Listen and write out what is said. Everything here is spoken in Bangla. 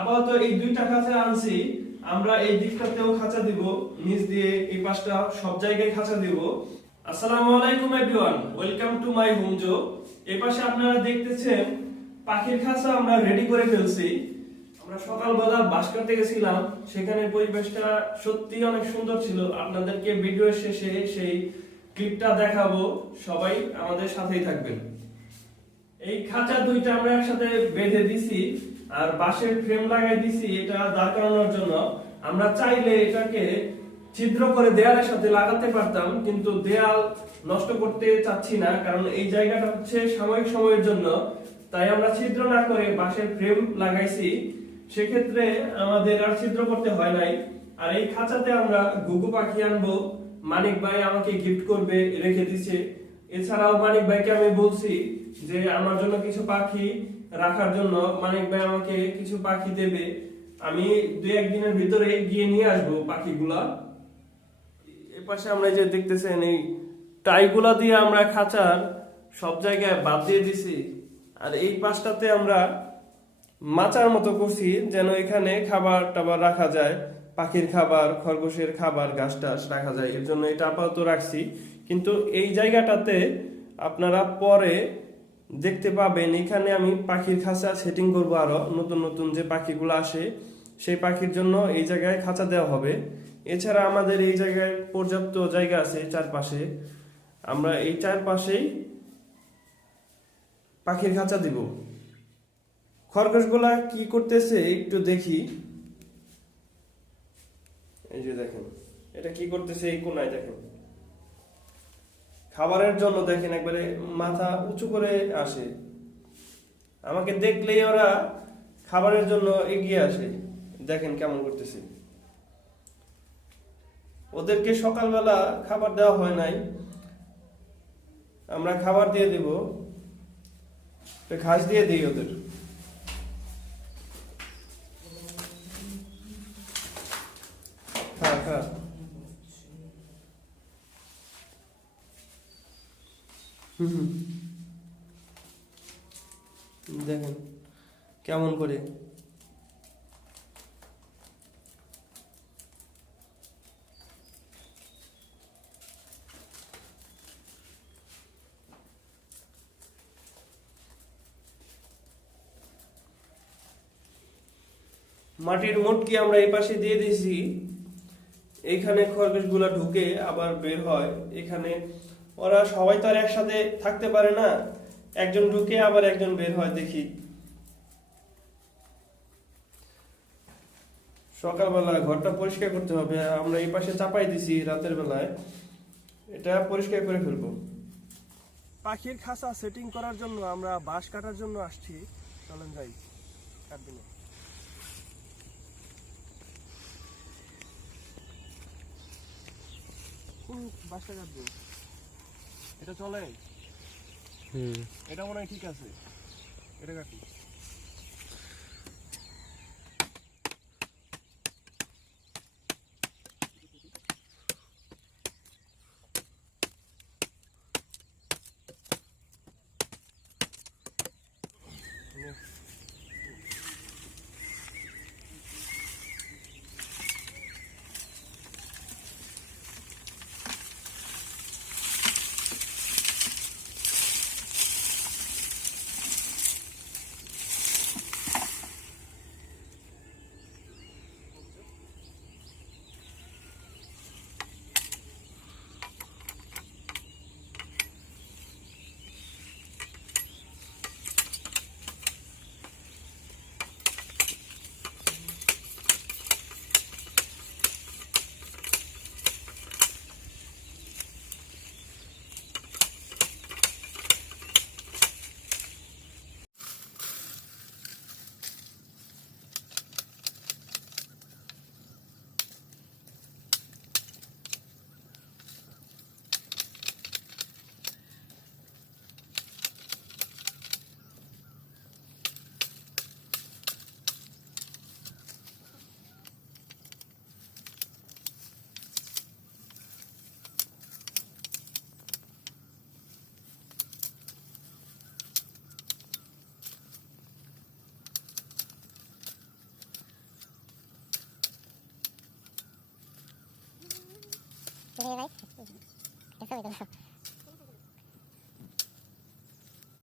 আপাতত এই দুইটা খাঁচা আনছি, আমরা এই দিকটাতেও খাঁচা দিব, নিচ দিয়ে এই পাশটা সব জায়গায় খাঁচা দিব। আসসালামু আলাইকুম everyone, welcome to my home জো। এই পাশে আপনারা দেখতেছেন পাখির খাঁচা আমরা রেডি করে ফেলছি। আমরা সকালবেলা বাস করতে গেছিলাম, সেখানে পরিবেশটা সত্যি অনেক সুন্দর ছিল। আপনাদেরকে ভিডিও শেষে সেই ক্লিপটা দেখাবো, সবাই আমাদের সাথেই থাকবেন। এই খাঁচা দুইটা আমরা একসাথে বেঁধে দিছি আর বাঁশের ফ্রেম লাগাই দিছি, এটা দাঁড় করানোর জন্য। আমরা চাইলে এটাকে ছিদ্র করে দেয়ালের সাথে লাগাতে পারতাম, কিন্তু দেয়াল নষ্ট করতে চাচ্ছি না, কারণ এই জায়গাটা হচ্ছে সাময়িক সময়ের জন্য। তাই আমরা ছিদ্র না করে বাঁশের ফ্রেম লাগাইছি, সেক্ষেত্রে আমাদের আর ছিদ্র করতে হয় নাই। আর এই খাঁচাতে আমরা ঘুঘু পাখি আনবো, মানিক ভাই আমাকে গিফট করবে রেখে দিছে। এছাড়াও মানিক ভাইকে আমি বলছি যে আমার জন্য কিছু পাখি রাখার জন্য, মানিক ভাই আমাকে কিছু পাখি দেবে। আমি 2-1 দিনের ভিতরে গিয়ে নিয়ে আসবো পাখিগুলা। এর পাশে আমরা যে দেখতেছেন এই টাইগুলা দিয়ে আমরা খাঁচার সব জায়গায় বাদ দিয়ে দিছি। আর এই পাশটাতে আমরা মাচার মতো করছি, যেন এখানে খাবার টাবার রাখা যায়, পাখির খাবার, খরগোশের খাবার, ঘাস টাস রাখা যায়। এর জন্য এটা আপাতত রাখছি। কিন্তু এই জায়গাটাতে আপনারা পরে দেখতে পাবেন, এখানে আমি পাখির খাঁচা সেটিং করবো। আরো নতুন নতুন যে পাখিগুলো আসে, সেই পাখির জন্য এই জায়গায় খাঁচা দেওয়া হবে। এছাড়া আমাদের এই জায়গায় পর্যাপ্ত জায়গা আছে চারপাশে, আমরা এই চারপাশেই পাখির খাঁচা দিব। খরগোশগুলা কি করতেছে একটু দেখি। এই যে দেখেন, এটা কি করতেছে, এই কোনায় দেখেন, খাবারের জন্য দেখেন একবারে মাথা উঁচু করে আসে। আমাকে দেখলেই ওরা খাবারের জন্য এগিয়ে আসে। দেখেন কেমন করতেছে। ওদেরকে সকালবেলা খাবার দেওয়া হয় নাই, আমরা খাবার দিয়ে দেব, ঘাস দিয়ে দিই ওদের। খা খা। দেখেন কেমন করে। মাটির মুটকি আমরা এই পাশে দিয়ে দিয়েছি, এইখানে খরগোশগুলা ঢুকে আবার বের হয়। এখানে ওরা সবাই তো আর একসাথে থাকতে পারে না, একজন ঢুকে আবার একজন বের হয় দেখি। সকালবেলা ঘরটা পরিষ্কার করতে হবে, আমরা এই পাশে চাপাই দিছি রাতের বেলায়, এটা পরিষ্কার করে ফেলবো। পাখির খাঁচা সেটিং করার জন্য আমরা বাঁশ কাটার জন্য আসছি, চলেন যাই কাটবি না। বাঁশটা কাটবো, এটা চলে, এটা মনে হয় ঠিক আছে, এটা কাটি। গাইস, এটা ছবি